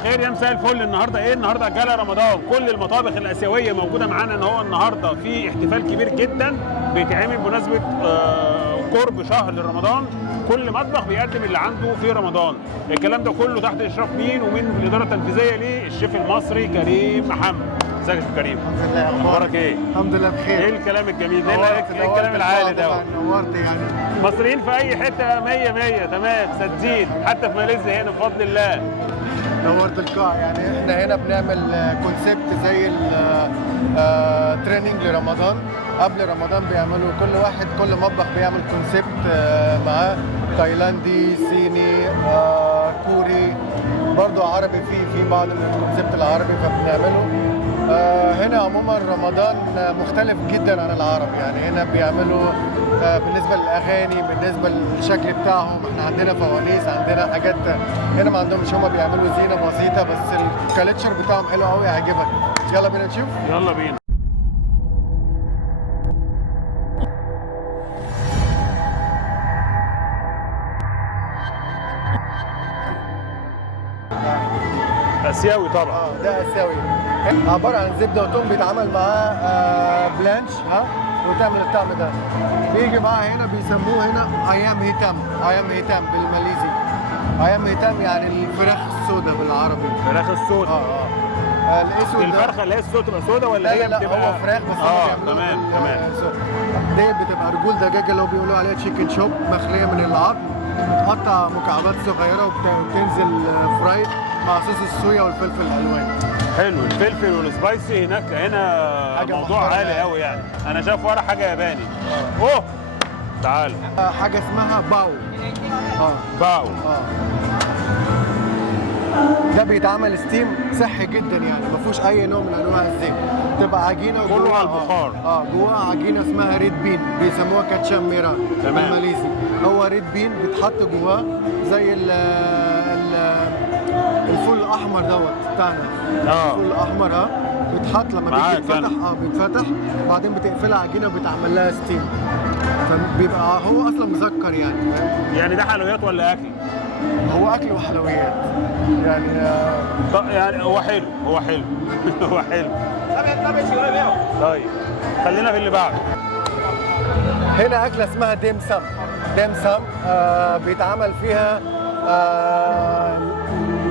الخير يا مساء الفل. النهارده ايه؟ النهارده جالا رمضان. كل المطابخ الاسيويه موجوده معانا. ان هو النهارده في احتفال كبير جدا بيتعمل بمناسبه قرب شهر رمضان. كل مطبخ بيقدم اللي عنده في رمضان. الكلام ده كله تحت اشراف مين ومين الاداره التنفيذيه ليه؟ الشيف المصري كريم محمد. ازيك يا شيف كريم؟ الحمد لله. اخبارك ايه؟ الحمد لله بخير. ايه الكلام الجميل ده؟ ايه الكلام العالي ده؟ نورت يعني. مصريين في اي حته 100 100 تمام سادين، حتى في ماليزيا هنا بفضل الله. نورت القاع. يعني احنا هنا بنعمل كونسيبت زي تريننج لرمضان. قبل رمضان بيعملوا كل مطبخ بيعمل كونسيبت معاه، تايلاندي، صيني، كوري، برضو عربي. في بعض من الكونسيبت العربي فبنعمله. هنا عموما رمضان مختلف جدا عن العرب. يعني هنا بيعملوا بالنسبه للاغاني، بالنسبه للشكل بتاعهم. احنا عندنا فوانيس، عندنا حاجات هنا ما عندهمش. هما بيعملوا زينه بسيطه بس الكالتشر بتاعهم حلو قوي، هيعجبك. يلا بينا نشوف. يلا بينا. اسيوي طبعا. ده اسيوي، عباره عن زبده وتوم، بيتعمل معاه بلانش وتعمل الطعم ده. بيجي معاه هنا بيسموه هنا ايام هيتام بالماليزي. ايام هيتام يعني الفراخ السوداء بالعربي. الفراخ السوداء. الاسود الفرخه اللي هي السوداء تبقى سوداء ولا هي لا بتبقى هو فراخ بس. تمام. دي بتبقى رجول دجاجه اللي هو بيقولوا عليها تشيكن شوب، مخليه من العظم، بتقطع مكعبات صغيره وبتنزل فرايد مع صوص الصويا والفلفل الالوان. حلو. الفلفل والسبايسي هنا موضوع عالي قوي يعني. انا شايف ورا حاجه ياباني. اوه تعال. حاجه اسمها باو. باو. ده بيتعمل ستيم صحي جدا، يعني ما فيهوش اي نوع من انواع الزيت. تبقى عجينه كله على البخار. جواها عجينه اسمها ريد بين، بيسموها كاتشام ميرا بالماليزي. هو ريد بين بيتحط جواه زي الفول الاحمر بتاعنا. الفول الاحمر بيتحط لما بيجي بيتفتح وبعدين بتقفلها عجينه وبيتعمل لها ستيم، فبيبقى هو اصلا مسكر يعني ده حلويات ولا اكل؟ هو اكل وحلويات يعني هو حلو هو حلو. طيب خلينا في اللي بعده. هنا اكله اسمها ديم سام. بيتعمل فيها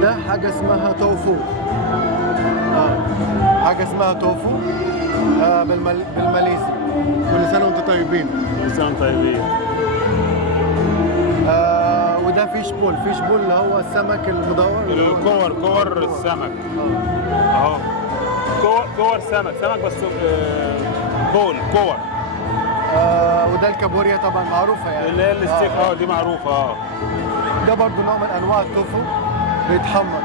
ده حاجه اسمها توفو. حاجه اسمها توفو بالماليزي. كل سنه وانتم طيبين. كل سنه وانتم طيبين. وده فيش بول اللي هو السمك المدور. كور السمك اهو. كور سمك بس كور. وده الكابوريا طبعا معروفه يعني، اللي هي الستيك. دي معروفه. ده برضو نوع من انواع التوفو، بيتحمر.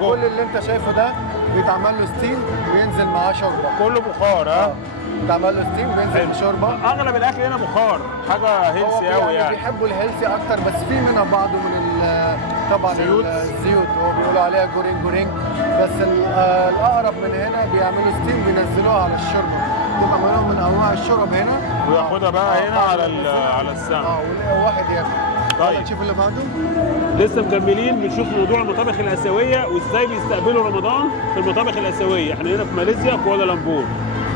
كل اللي انت شايفه ده بيتعمل له ستيم وينزل معاه شوربه. كله بخار. بيتعمل له ستيم وينزل بشوربه. اغلب الاكل هنا بخار، حاجه هيلسي قوي يعني. بيحبوا الهيلسي اكتر، بس في منها بعضه من طبعا الزيوت. هو بيقولوا عليها جورينج بس الاقرب من هنا بيعملوا ستيم بينزلوها على الشوربه. تبقى نوع من انواع الشرب هنا وياخدها بقى هنا على السمك. واحد ياكل. طيب نشوف اللي بعده. لسه مكملين بنشوف موضوع المطابخ الاسيويه وازاي بيستقبلوا رمضان في المطابخ الاسيويه. احنا هنا في ماليزيا كوالالمبور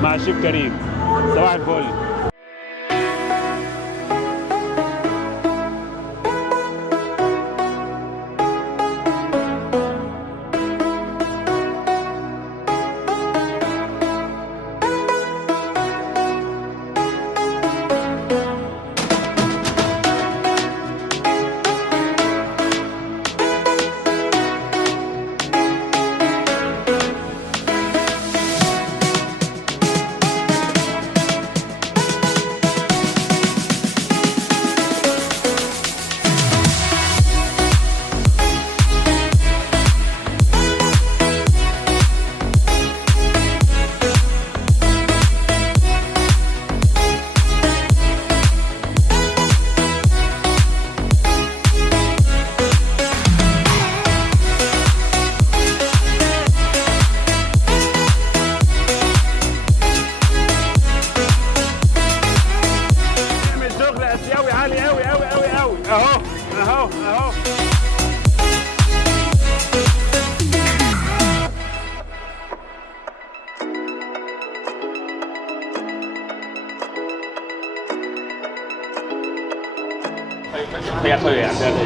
مع الشيف كريم. صباح الفل. اهو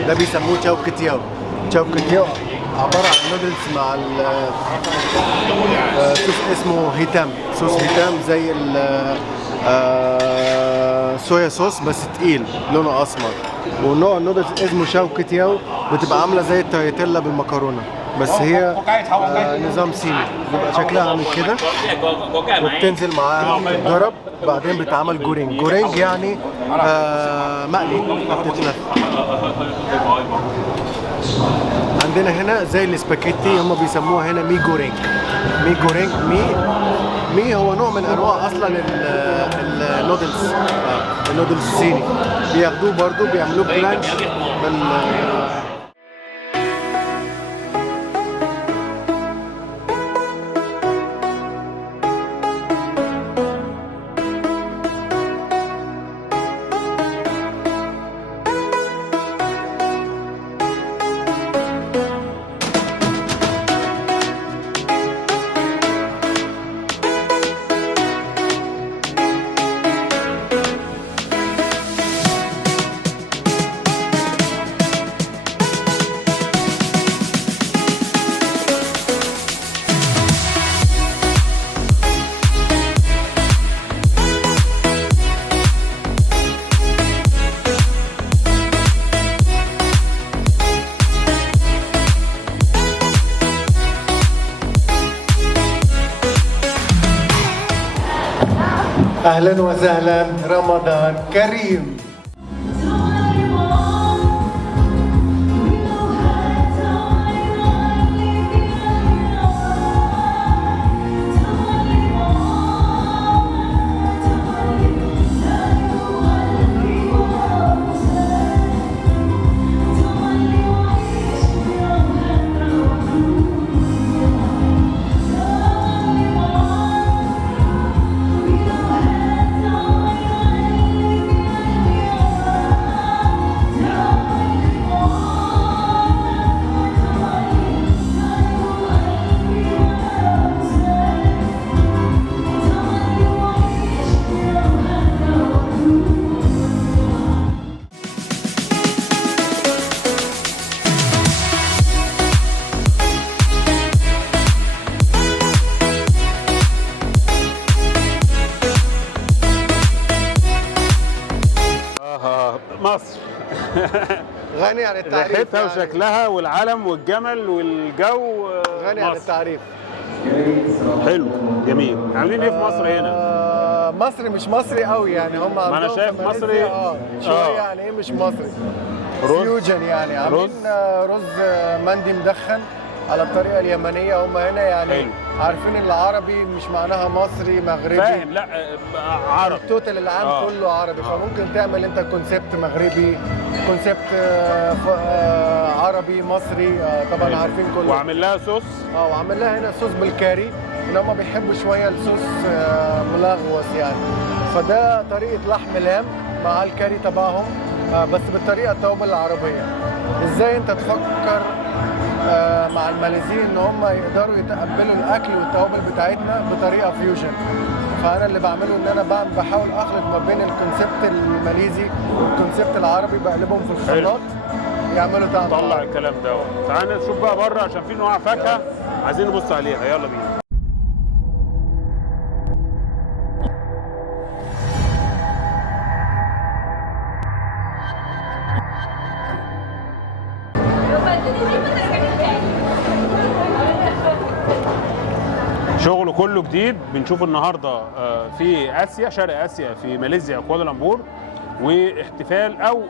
ده بيسموه تشاو كتياو. تشاو كتياو عباره عن نودلز مع صوص اسمه هيتام. صوص هيتام زي صويا صوص بس تقيل لونه اسمر. ونوع النودلز اسمه شاو كتياو، بتبقى عامله زي التايتيلا بالمكرونه، بس هي نظام صيني، بيبقى شكلها عامل كده وبتنزل معاها بتتضرب، بعدين بتتعمل جورينج. جورينج يعني مقلي بتتلف. عندنا هنا زي الاسباجيتي، هم بيسموها هنا مي جورينج. مي جورينج، مي هو نوع من انواع اصلا النودلز، النودلز الصيني. بياخدوه برضو بيعملوه بلانش اهلا وسهلا، رمضان كريم. مصر غني عن التعريف، ريحتها يعني. وشكلها والعلم والجمل والجو. غني عن التعريف. حلو جميل. عاملين ايه في مصر هنا؟ مصري مش مصري قوي يعني، هم ما انا شايف مصري شويه يعني ايه مش مصري، فيوجن يعني. عاملين رز مندي مدخن على الطريقه اليمنيه. هم هنا يعني حلو. عارفين العربي مش معناها مصري مغربي، فاهم؟ لا عربي، التوتال العام كله عربي. فممكن تعمل انت كونسيبت مغربي، كونسيبت عربي مصري. طبعا عارفين كله. وعامل لها صوص، وعامل لها هنا صوص بالكاري، ان هم بيحبوا شويه الصوص ملغوص يعني. فده طريقه لحم لام مع الكاري تبعهم، بس بالطريقه التوابل العربيه. ازاي انت تفكر مع الماليزيين ان هم يقدروا يتقبلوا الاكل والتوابل بتاعتنا بطريقه فيوجن. فانا اللي بعمله ان انا بحاول اخلط ما بين الكونسيبت الماليزي والكونسيبت العربي، بقلبهم في الخلاط يعملوا طعم. طلع الكلام ده. تعالى نشوف بقى بره عشان في نوع فاكهه عايزين نبص عليها. يلا بينا. شغله كله جديد. بنشوف النهارده في اسيا، شرق اسيا، في ماليزيا كوالالمبور، واحتفال او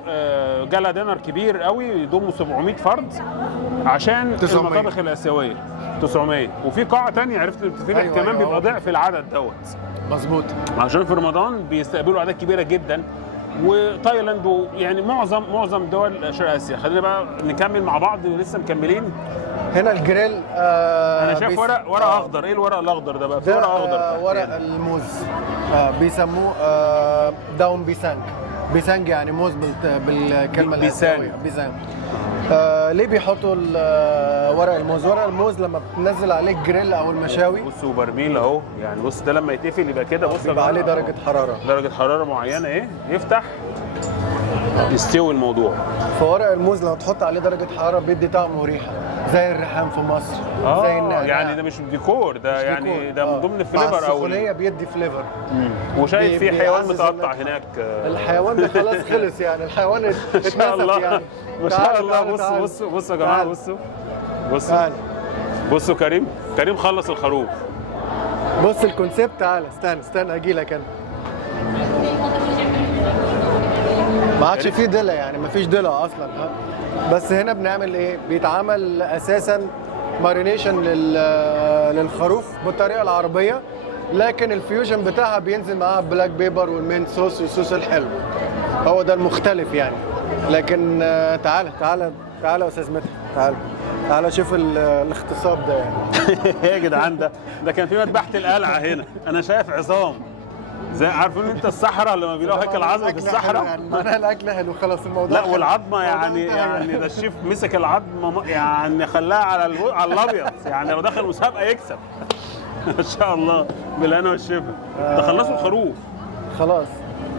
جالا دينر كبير قوي يضم 700 فرد عشان 900. المطابخ الاسيويه 900. وفي قاعه ثانيه عرفت بتتفتح أيوة كمان بيبقى ضعف العدد دوت. مظبوط. عشان في رمضان بيستقبلوا اعداد كبيره جدا، وتايلاند يعني معظم دول شرق اسيا. خلينا بقى نكمل مع بعض، لسه مكملين. هنا الجريل انا شايف ورق اخضر. ايه الورق الاخضر ده بقى؟ في ورق اخضر ورق الموز. بيسموه داون بيسانج. بيسانج يعني موز بالكلمه الاسيويه بيسانج. ليه بيحطوا ورق الموز؟ ورق الموز لما بتنزل عليه الجريل او المشاوي، بصوا برميل اهو يعني. بص ده لما يتقفل يبقى كده. بص بيبقى عليه درجه حراره معينه. ايه يفتح يستوي الموضوع. فورق الموز لو تحط عليه درجه حراره بيدي طعم وريحه زي الريحان في مصر، زي النعناع. يعني ده مش ديكور، ده يعني ديكور. ده من ضمن فليفر او السخونيه بيدي فليفر. وشايف في حيوان بيعزز متقطع النكهة. هناك. الحيوان ده خلاص خلص يعني، الحيوان ما اتنسف شاء الله يعني. ما شاء الله. تعال. بصوا يا جماعه، تعال. بصوا بصوا كريم خلص الخروف. بص الكونسيبت، تعالى استنى اجي لك انا. ما عادش فيه ضلع يعني، ما فيش ضلع اصلا ها. بس هنا بنعمل ايه؟ بيتعمل اساسا مارينيشن للخروف بالطريقه العربيه، لكن الفيوجن بتاعها بينزل معاها بلاك بيبر والمين صوص والصوص الحلو. هو ده المختلف يعني. لكن تعالى يا استاذ مدحت، تعالى شوف الاغتصاب ده يعني. ايه يا جدعان، ده كان في مذبحه القلعه هنا، انا شايف عظام. زي عارفين انت الصحراء لما بيلاقوا هيكل عظمه في الصحراء يعني معناها الاكل حلو خلاص الموضوع. لا والعظمه يعني ده الشيف مسك العظمه يعني خلاها على الابيض، يعني لو دخل مسابقه يكسب. ما شاء الله بالهنا والشفا. ده خلصوا الخروف خلاص.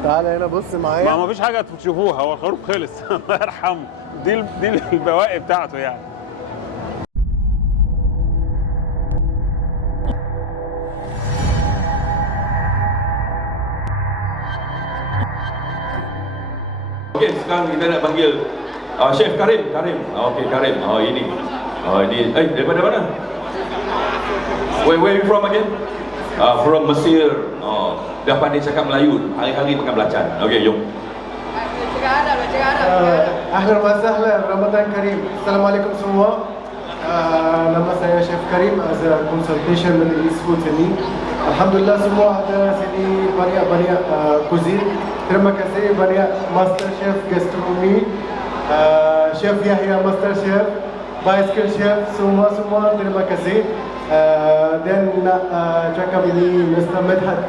تعالى هنا بص معايا. ما فيش حاجه تشوفوها، هو الخروف خلص. الله يرحمه. دي البواقي بتاعته يعني. Okey, sekarang kita nak panggil Chef Karim. Okey, Karim. Ini. Daripada mana? Where you from again? From Mesir. Dah pandai cakap Melayu. Hari-hari makan belacan. Okey, jom. اهلا وسهلا، رمضان كريم. السلام عليكم semua. Nama saya Chef Karim as a consultation Middle East food sini. Alhamdulillah semua ada sini banyak cuisine. Terima kasih banyak Master Chef Gastronomy, Chef Yahya Master Chef, Bicycle Chef, semua terima kasih. Dan nak cakap ini Mr. Medhat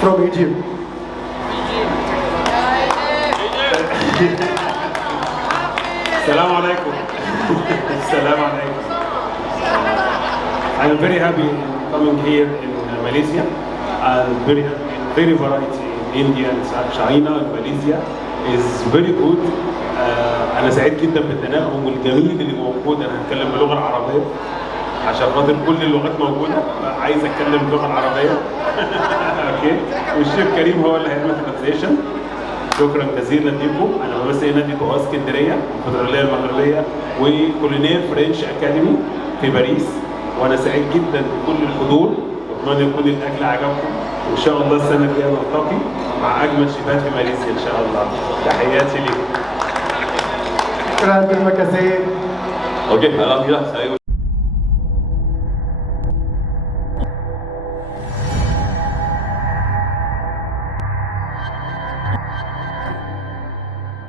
from Egypt. Assalamu alaikum. Assalamu alaikum. I'm very happy coming here in Malaysia, and very variety in India and China and Malaysia is very good. أنا سعيد جدا بالتناغم الجميل اللي موجود. أنا هتكلم باللغة العربية عشان خاطر كل اللغات موجودة، عايز أتكلم باللغة العربية. أوكي، والشيف كريم هو اللي هيعمل ترانزيشن. شكرا جزيلا لكم. انا بمثل نادي طوال اسكندريه الفدراليه المغربيه وكولينير فرنش اكاديمي في باريس، وانا سعيد جدا بكل الحضور، واتمنى يكون الاكل عجبكم، وان شاء الله السنه الجايه نلتقي مع اجمل شيفات في ماليزيا ان شاء الله. تحياتي لكم. شكرا، terima kasih. Okey, alhamdulillah saya